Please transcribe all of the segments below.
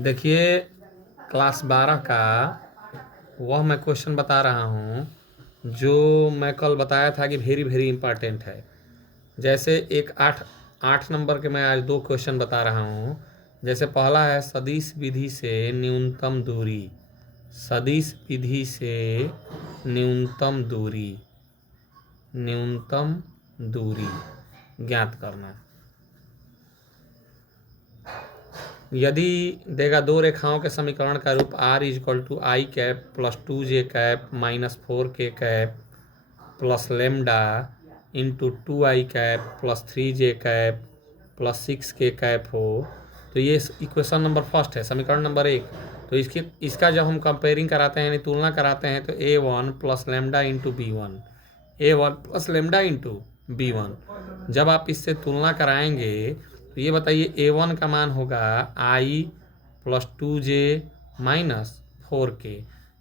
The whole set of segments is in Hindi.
देखिए, क्लास 12 का वह मैं क्वेश्चन बता रहा हूँ जो मैं कल बताया था कि वेरी वेरी इंपॉर्टेंट है। जैसे एक आठ आठ नंबर के मैं आज दो क्वेश्चन बता रहा हूँ। जैसे पहला है सदिश विधि से न्यूनतम दूरी। सदिश विधि से न्यूनतम दूरी ज्ञात करना। यदि देगा दो रेखाओं के समीकरण का रूप r equal to i cap plus 2j cap minus 4k cap plus lambda into 2i cap plus 3j cap plus 6k cap हो, तो ये इक्वेशन नंबर फर्स्ट है, समीकरण नंबर 1। तो इसका जब हम कंपेयरिंग कराते हैं यानी तुलना कराते हैं तो a1 plus lambda into b1, a1 plus lambda into b1। जब आप इससे तुलना कराएंगे तो ये बताइए a1 का मान होगा i plus 2j minus 4k,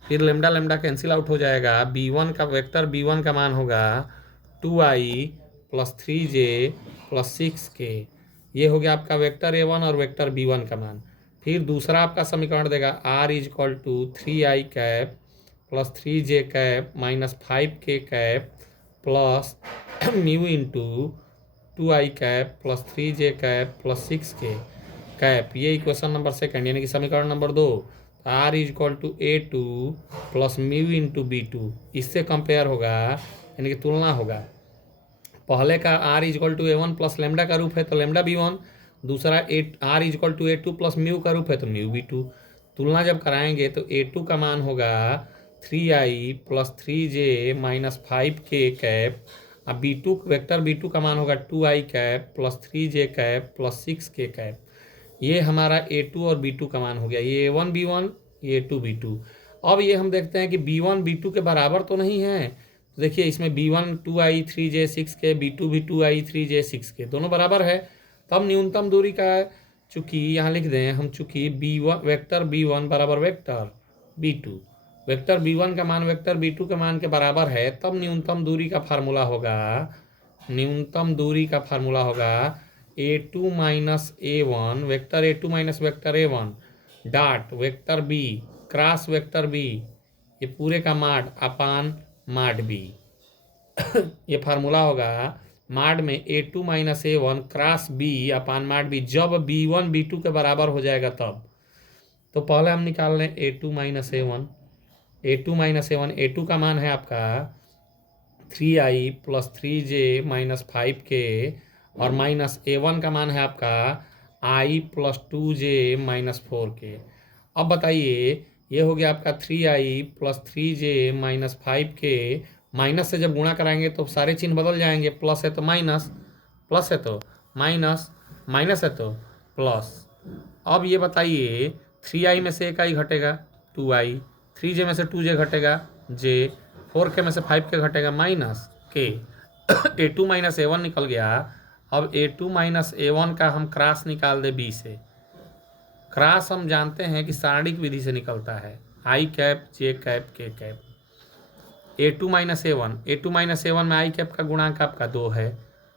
फिर लेमडा लेमडा कैंसिल आउट हो जाएगा। b1 का वेक्टर b1 का मान होगा 2i plus 3j plus 6k। ये हो गया आपका वेक्टर a1 और वेक्टर b1 का मान। फिर दूसरा आपका समीकरण देगा r equal to 3i cap plus 3j cap minus 5k cap plus mu into 2i cap plus 3j cap plus 6k cap. ये इक्वेशन नंबर सेकंड यानी कि समीकरण number 2। r equal to a2 plus mu into b2, इससे कंपेयर होगा यानी कि तुलना होगा। पहले का r equal to a1 plus lambda का रूप है तो लेमडा b1, दूसरा r equal to a2 plus mu का रूप है तो म्यू b2। तुलना जब कराएंगे तो a2 का मान होगा 3i plus 3j minus 5k cap, अब b2 वेक्टर b2 का मान होगा 2i cap plus 3j cap plus 6k cap. ये हमारा a2 और b2 का मान हो गया। ये a1 b1, ये a2 b2। अब ये हम देखते हैं कि b1 b2 के बराबर तो नहीं है। तो देखिए इसमें b1 2i 3j 6k, b2 भी 2i 3j 6k, दोनों बराबर है। तब न्यूनतम दूरी का है, चूंकि यहाँ लिख दें हम, चूंकि b1 वेक्टर b1 बराबर वेक्टर b2, वेक्टर b1 का मान वेक्टर b2 के मान के बराबर है, तब न्यूनतम दूरी का फार्मूला होगा, न्यूनतम दूरी का फार्मूला होगा a2 minus a1 vector a2 minus vector a1 dot vector b cross vector b, ये पूरे का माड अपान माड b। ये फार्मूला होगा माड में a2 minus a1 cross b अपान माड b, जब b1 b2 के बराबर हो जाएगा तब। तो पहले हम निकाल लें a2 minus a1, a2 minus a1, a2 का मान है आपका 3i plus 3j minus 5k और माइनस a1 का मान है आपका i plus 2j minus 4k। अब बताइए ये हो गया आपका 3i plus 3j minus 5k, minus से जब गुणा कराएंगे तो सारे चिन्ह बदल जाएंगे, प्लस है तो माइनस, प्लस है तो माइनस, माइनस है तो प्लस। अब ये बताइए 3i में से एक i घटेगा 2i, 3j में से 2j घटेगा j, 4k में से 5k घटेगा minus k। a2 minus a1 निकल गया। अब a2 माइनस a1 का हम क्रॉस निकाल दे b से। क्रॉस हम जानते हैं कि सारणिक विधि से निकलता है, i cap j cap k cap. a2 minus a1, a2 minus a1 में i कैप का गुणांक आपका 2 है,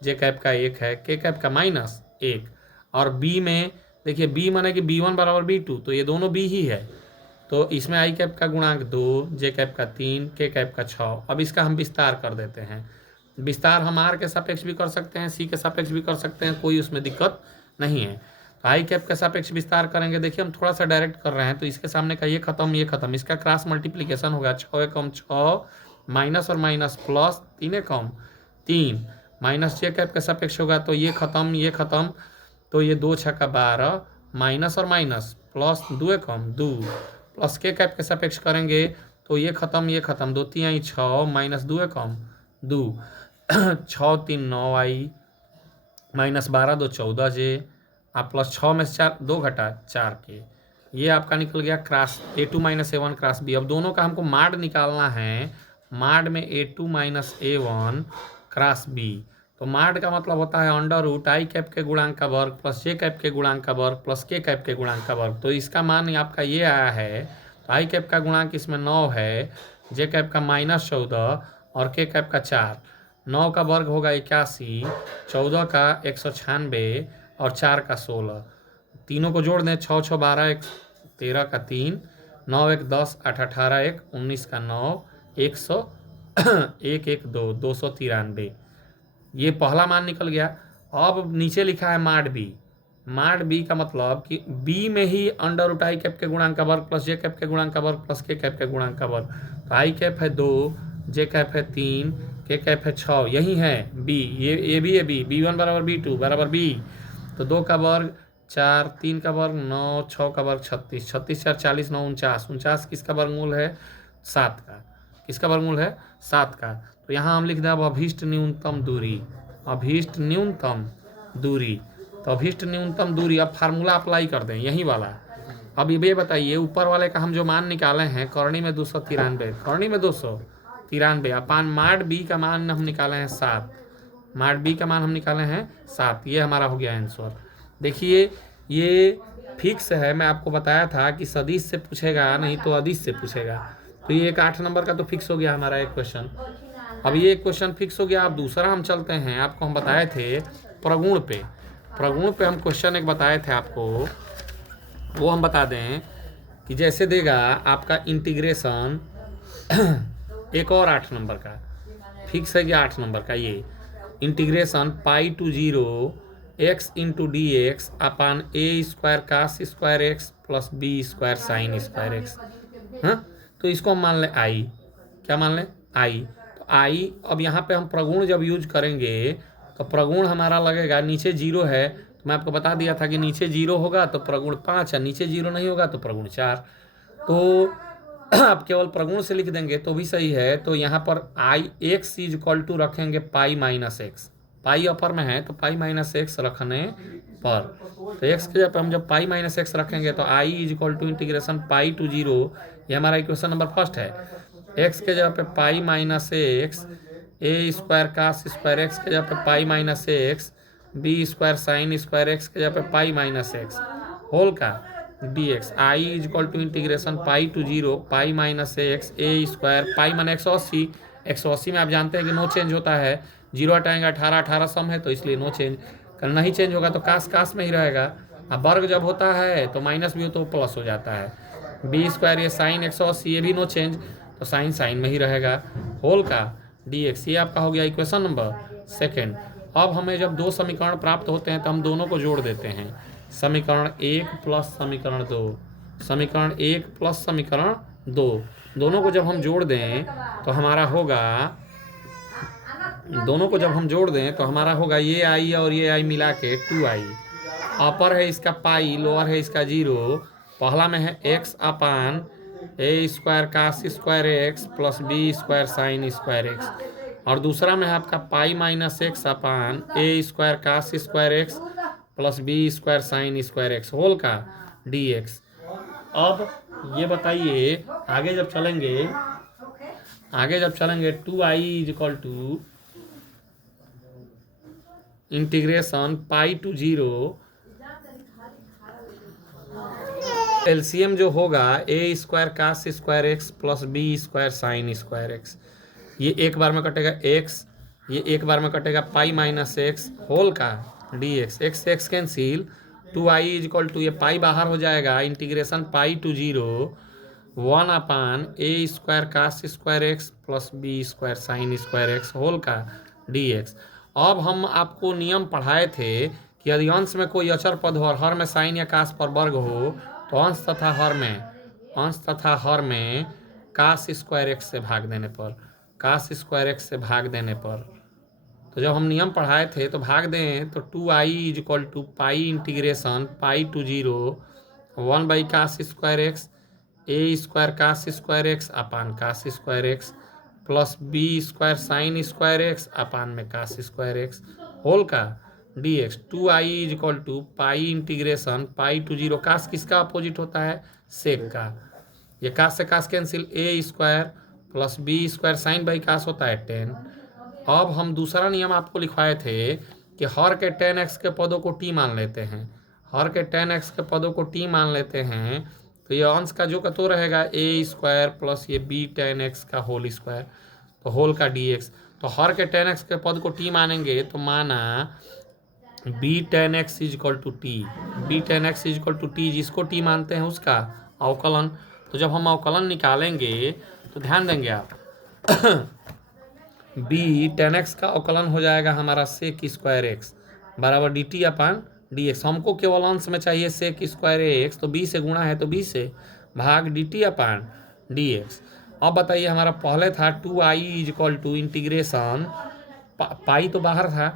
j कैप का 1 है, k कैप का माइनस 1, और b में देखिए b माने कि b1 बराबर b2, तो ये दोनों b ही है, तो इसमें i कैप का गुणांक 2, j कैप का 3, k कैप का 6। अब इसका हम विस्तार कर देते हैं। विस्तार हम r के सापेक्ष भी कर सकते हैं, c के सापेक्ष भी कर सकते हैं, कोई उसमें दिक्कत नहीं है। तो i कैप के सापेक्ष विस्तार करेंगे, देखिए हम थोड़ा सा डायरेक्ट कर रहे हैं, तो इसके सामने का ये खत्म ये खत्म, इसका क्रॉस मल्टीप्लीकेशन होगा 6 एकम 6 माइनस और माइनस प्लस 3 एकम 3, माइनस j कैप के सापेक्ष होगा तो ये खत्म, तो ये 2 छक्का 12 माइनस और माइनस प्लस 2 एकम 2, प्लस k कैप के सापेक्ष करेंगे तो ये खत्म 2 3 6 माइनस 2 एकम 2, 6 3 9i माइनस 12 2 14j, आप प्लस 6 में से 4 2 घटा 4k। ये आपका निकल गया cross a2 minus a1 cross b। अब दोनों का हमको माड निकालना है, माड में a2 minus a1 cross b। तो माड का मतलब होता है अंडर रूट i कैप के गुणांक का वर्ग प्लस j कैप के गुणांक का वर्ग प्लस k कैप के गुणांक का वर्ग। तो इसका मान आपका ये आया है, तो i कैप का गुणांक इसमें 9 है, j कैप का माइनस 14 और k कैप का 4। 9 का वर्ग होगा 81, 14 का 196 और 4 का 16। तीनों को जोड़ दें, 6 6 12 1 13 का 3, 9 1 10 8 18 1 19 का 9, 100 1 1 2 293। ये पहला मान निकल गया। अब नीचे लिखा है माड बी। माड बी का मतलब कि बी में ही अंडर रूट आई कैप के गुणांक का वर्ग प्लस जे कैप के गुणांक का वर्ग प्लस के कैप के गुणांक का वर्ग। तो आई कैप है 2, जे कैप है 3, के कैप है 6, यही है बी। ये भी है बी। B1 बराबर B2 बराबर बी। तो 2 का वर्ग 4, 3 का वर्ग 9, 6 का वर्ग 36, 36 4 40 9 49, 49 किसका वर्गमूल है? 7 का। किसका वर्गमूल है? 7 का। तो यहाँ हम लिख दें अब अभीष्ट न्यूनतम दूरी। अभीष्ट न्यूनतम दूरी। तो अभीष्ट न्यूनतम दूरी, अब फार्मूला अप्लाई कर दें यही वाला। अब ये बताइए ऊपर वाले का हम जो मान निकाले हैं, करनी में 293, करनी में 293 अपान माड बी का मान हम निकाले हैं 7। माड बी का मान हम निकाले हैं 7। ये हमारा हो गया आंसर। देखिए ये फिक्स है। मैं आपको बताया था कि सदिश से पूछेगा नहीं तो अदिश से पूछेगा। तो ये एक 8 नंबर का तो फिक्स हो गया हमारा एक क्वेश्चन। अब ये एक क्वेश्चन फिक्स हो गया। अब दूसरा हम चलते हैं। आपको हम बताए थे प्रगुण पे। प्रगुण पे हम क्वेश्चन एक बताए थे आपको, वो हम बता दें कि जैसे देगा आपका इंटीग्रेशन एक और 8 नंबर का फिक्स है कि 8 नंबर का ये integration pi to 0 x into d x upon a square cos square x plus b square sine square x. हाँ, तो इसको हम मान लें आई। क्या मान लें? आई। तो आई, अब यहाँ पे हम प्रगुण जब यूज करेंगे तो प्रगुण हमारा लगेगा, नीचे 0 है तो मैं आपको बता दिया था कि नीचे 0 होगा तो प्रगुण 5 है, नीचे 0 नहीं होगा तो प्रगुण 4। तो आप केवल प्रगुण से लिख देंगे तो भी सही है। तो यहाँ पर आई एक्स इज इक्वल टू रखेंगे पाई माइनस एक्स। पाई अपर में है तो पाई माइनस एक्स रखने पर, तो एक्स के जगह पर हम जब पाई माइनस एक्स रखेंगे तो I is equal to integration pi to 0, ये हमारा इक्वेशन नंबर फर्स्ट है। एक्स के जगह पे pi minus x, a square cos square x के जगह पे pi minus x, b square sine square x के जगह पे पाई माइनस एक्स होल का d x. I is equal to integration pi to 0 pi minus x a square pi माने 180। 180 में आप जानते हैं कि नो चेंज होता है, 0 हटाएंगे 18, 18 सम है तो इसलिए नो चेंज। कल नहीं चेंज होगा तो कास कास में ही रहेगा। अब वर्ग जब होता है तो माइनस भी हो तो प्लस हो जाता है। बी स्क्वायर ये साइन 180 ये भी नो चेंज, तो साइन साइन में ही रहेगा होल का डी एक्स। ये आपका हो गया इक्वेशन नंबर सेकेंड। अब हमें जब दो समीकरण प्राप्त होते हैं तो हम दोनों को जोड़ देते हैं। समीकरण 1 प्लस समीकरण 2, समीकरण 1 प्लस समीकरण 2, दोनों को जब हम जोड़ दें तो हमारा होगा, दोनों को जब हम जोड़ दें तो हमारा होगा ये आई और ये आई मिला के 2i। अपर है इसका पाई, लोअर है इसका 0। पहला में है x upon a square cos square x plus b square sine square x, और दूसरा में है आपका pi minus x upon a square cos square x plus b square sine square x whole का डी एक्स। अब ये बताइए आगे जब चलेंगे 2i is equal to integration pi to 0 LCM जो होगा a square cos square x plus b square sine square x. ये एक बार में कटेगा एक्स, ये एक बार में कटेगा पाई माइनस एक्स होल का d x. X x cancel, 2i is equal to ये पाई बाहर हो जाएगा, integration pi to 0 1 upon a square cos square x plus b square sine square x whole का डी एक्स। अब हम आपको नियम पढ़ाए थे कि यदि अंश में कोई अचर पद हो और हर में साइन या कास पर वर्ग हो तो अंश तथा हर में कास स्क्वायर एक्स से भाग देने पर, कास स्क्वायर एक्स से भाग देने पर, तो जब हम नियम पढ़ाए थे तो भाग दें तो 2i is equal to pi integration pi to 0 1 by cos square x a square cos square x upon cos square x plus b square sine square x upon में कास स्क्वायर एक्स होल का d x. 2i is equal to pi integration pi to 0, cos किसका अपोजिट होता है? सेक का। ये कास से cos cancel, a square plus b square sine by कास होता है 10। अब हम दूसरा नियम आपको लिखवाए थे कि हर के 10x के पदों को t मान लेते हैं, हर के 10x के पदों को t मान लेते हैं तो ये अंश का जो का तो रहेगा ए स्क्वायर प्लस ये बी 10x का होल स्क्वायर तो होल का dx। तो हर के 10x के पद को t मानेंगे तो माना b tan x is equal to t, b tan x is equal to t, जिसको टी मानते हैं उसका अवकलन। तो जब हम अवकलन निकालेंगे तो ध्यान देंगे आप, बी टेन एक्स का अवकलन हो जाएगा हमारा सेक स्क्वायर एक्स बराबर d t upon d x. हमको केवल अंश में चाहिए सेक स्क्वायर एक्स, तो बी से गुणा है तो बी से भाग d t upon d x. अब बताइए, हमारा पहले था 2i is equal to integration, pi तो बाहर था,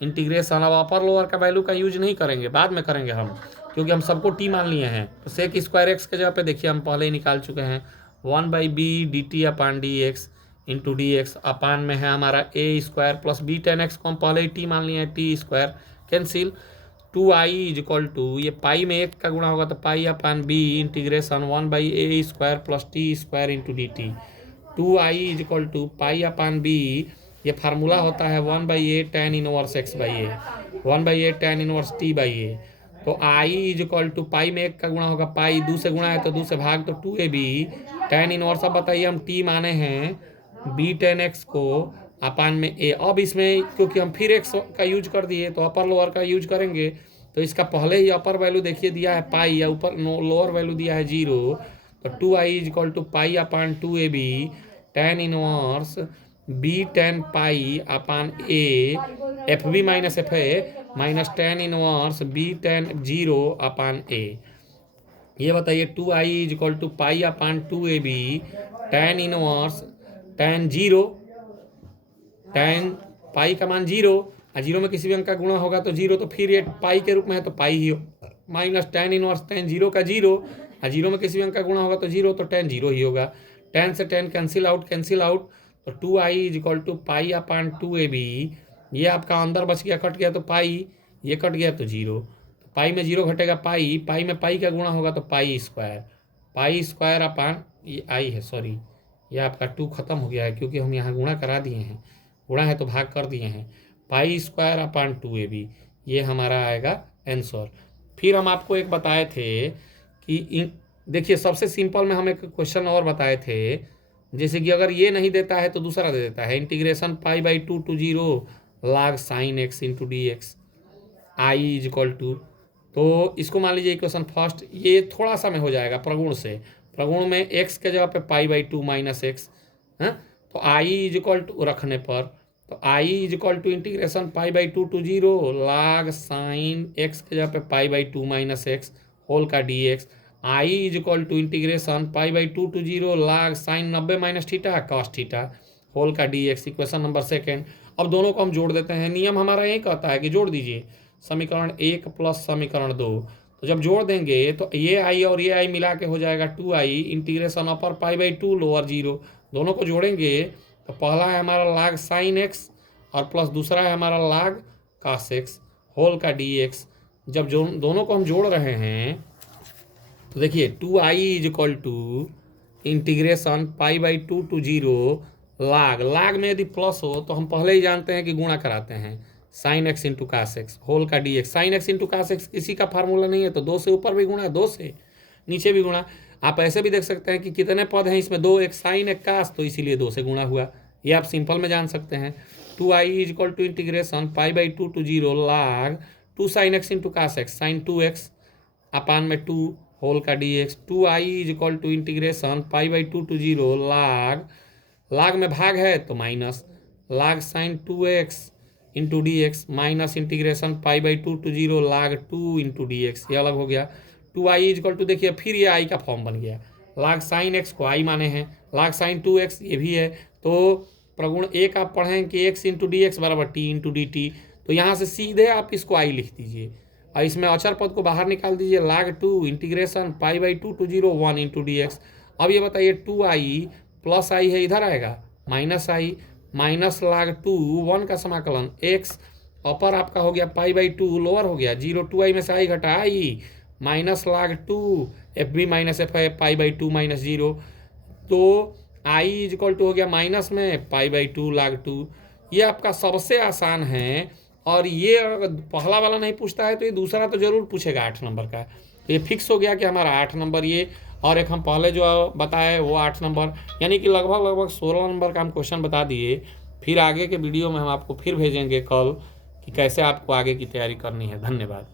इंटीग्रेशन। अब अपर लोअर का वैल्यू का यूज नहीं करेंगे, बाद में करेंगे हम, क्योंकि हम सबको टी मान लिए हैं। तो सेक स्क्वायर एक्स के जगह पे देखिए हम पहले ही निकाल चुके हैं 1/b d t upon d x into d x. Upon में है हमारा a square plus b tan x को हम पहले ही टी मान लिए हैं, t square cancel. 2i is equal to, ये पाई में एक का गुणा होगा तो pi upon b integration 1/a square plus t square into d t. 2i is equal to pi upon b, ये फार्मूला होता है 1/a tan inverse x by a, 1/a tan inverse t by a. तो i is equal to pi में एक का गुणा होगा, पाई दो से गुणा है तो दो से भाग, तो 2ab tan इनवर्स। अब बताइए हम t माने हैं b tan x को अपान में a। अब इसमें क्योंकि हम फिर x का यूज कर दिए तो अपर लोअर का यूज करेंगे, तो इसका पहले ही अपर वैल्यू देखिए दिया है पाई, या ऊपर लोअर वैल्यू दिया है 0। तो 2i is equal to pi upon 2ab tan इनवर्स b tan pi upon a f b minus f a minus tan inverse b tan 0 upon a. ये बताइए 2i is equal to pi upon 2ab tan inverse tan 0, tan pi का मान 0, और 0 में किसी भी अंक का गुणा होगा तो 0, तो फिर ये पाई के रूप में है तो पाई ही हो, माइनस टेन इनवर्स टेन 0 का 0, और 0 में किसी भी अंक का गुणा होगा तो 0, तो टेन 0 ही होगा। टेन से tan cancel out, cancel out, तो 2i is equal to pi upon 2ab, ये आपका अंदर बच गया, कट गया तो पाई, ये कट गया तो 0, तो पाई में 0 घटेगा पाई, पाई में पाई का गुणा होगा तो पाई स्क्वायर अपान ये आई है, सॉरी ये आपका 2 खत्म हो गया है क्योंकि हम यहाँ गुणा करा दिए हैं, गुणा है तो भाग कर दिए हैं, पाई स्क्वायर अपान 2ab, ये हमारा आएगा आंसर। फिर हम आपको एक बताए थे कि देखिए सबसे सिंपल में हम एक क्वेश्चन और बताए थे, जैसे कि अगर ये नहीं देता है तो दूसरा दे देता है, integration pi by 2 to 0 log sine x into d x I is equal to. तो इसको मान लीजिए इक्वेशन फर्स्ट, ये थोड़ा सा में हो जाएगा प्रगुण से, प्रगुण में एक्स के जगह पे पाई बाई 2 माइनस एक्स है, तो आई इज इक्वल टू रखने पर, तो I is equal to integration pi by 2 to 0 log sine x के जगह पे pi by 2 minus x whole का d x. I is equal to integration pi by 2 to 0 log sine 90 minus theta cos theta whole का d x, equation number second. अब दोनों को हम जोड़ देते हैं, नियम हमारा यही कहता है कि जोड़ दीजिए समीकरण 1 प्लस समीकरण 2। तो जब जोड़ देंगे तो ये आई और ये आई मिला के हो जाएगा 2i integration upper pi by 2 lower 0, दोनों को जोड़ेंगे तो पहला है हमारा log साइन एक्स और प्लस दूसरा है हमारा log cos एक्स होल का डी एक्स। जब दोनों को हम जोड़ रहे हैं तो देखिए 2i is equal to integration pi by 2 to 0 log में यदि प्लस हो तो हम पहले ही जानते हैं कि गुणा कराते हैं, sine x into cos x whole का d x. Sine x into cos x किसी का फार्मूला नहीं है, तो 2 से ऊपर भी गुणा, 2 से नीचे भी गुणा। आप ऐसे भी देख सकते हैं कि कितने पद हैं इसमें, 2, एक साइन एक कास, तो इसीलिए 2 से गुणा हुआ, ये आप सिंपल में जान सकते हैं। 2i is equal to integration pi by 2 to 0 log 2 sine x into cos x sine 2x upon में 2 होल का d x. 2i is equal to integration pi by 2 to 0 log में भाग है तो minus log sine 2x into d x minus integration pi by 2 to 0 log 2 into d x, ये अलग हो गया। 2i इज इक्वल टू देखिए फिर ये i का फॉर्म बन गया, log साइन x को i माने हैं, log साइन 2x ये भी है, तो प्रगुण एक आप पढ़ें कि x इंटू डी एक्स बराबर t इंटू डी टी, तो यहाँ से सीधे आप इसको i लिख दीजिए और इसमें अचर पद को बाहर निकाल दीजिए, log 2 integration pi by 2 to 0 1 into d x. अब ये बताइए 2i प्लस i है, इधर आएगा माइनस i माइनस log 2 1 का समाकलन x अपर आपका हो गया पाई बाई 2 लोअर हो गया 0, 2i में से i घटा i minus log 2 f b minus f है पाई बाई 2 माइनस 0, तो i इज इक्वल टू हो गया माइनस में पाई बाई 2 log 2। ये आपका सबसे आसान है, और ये अगर पहला वाला नहीं पूछता है तो ये दूसरा तो जरूर पूछेगा 8 नंबर का, तो ये फिक्स हो गया कि हमारा 8 नंबर ये, और एक हम पहले जो बताए वो 8 नंबर, यानी कि लगभग 16 नंबर का हम क्वेश्चन बता दिए। फिर आगे के वीडियो में हम आपको फिर भेजेंगे कल कि कैसे आपको आगे की तैयारी करनी है। धन्यवाद।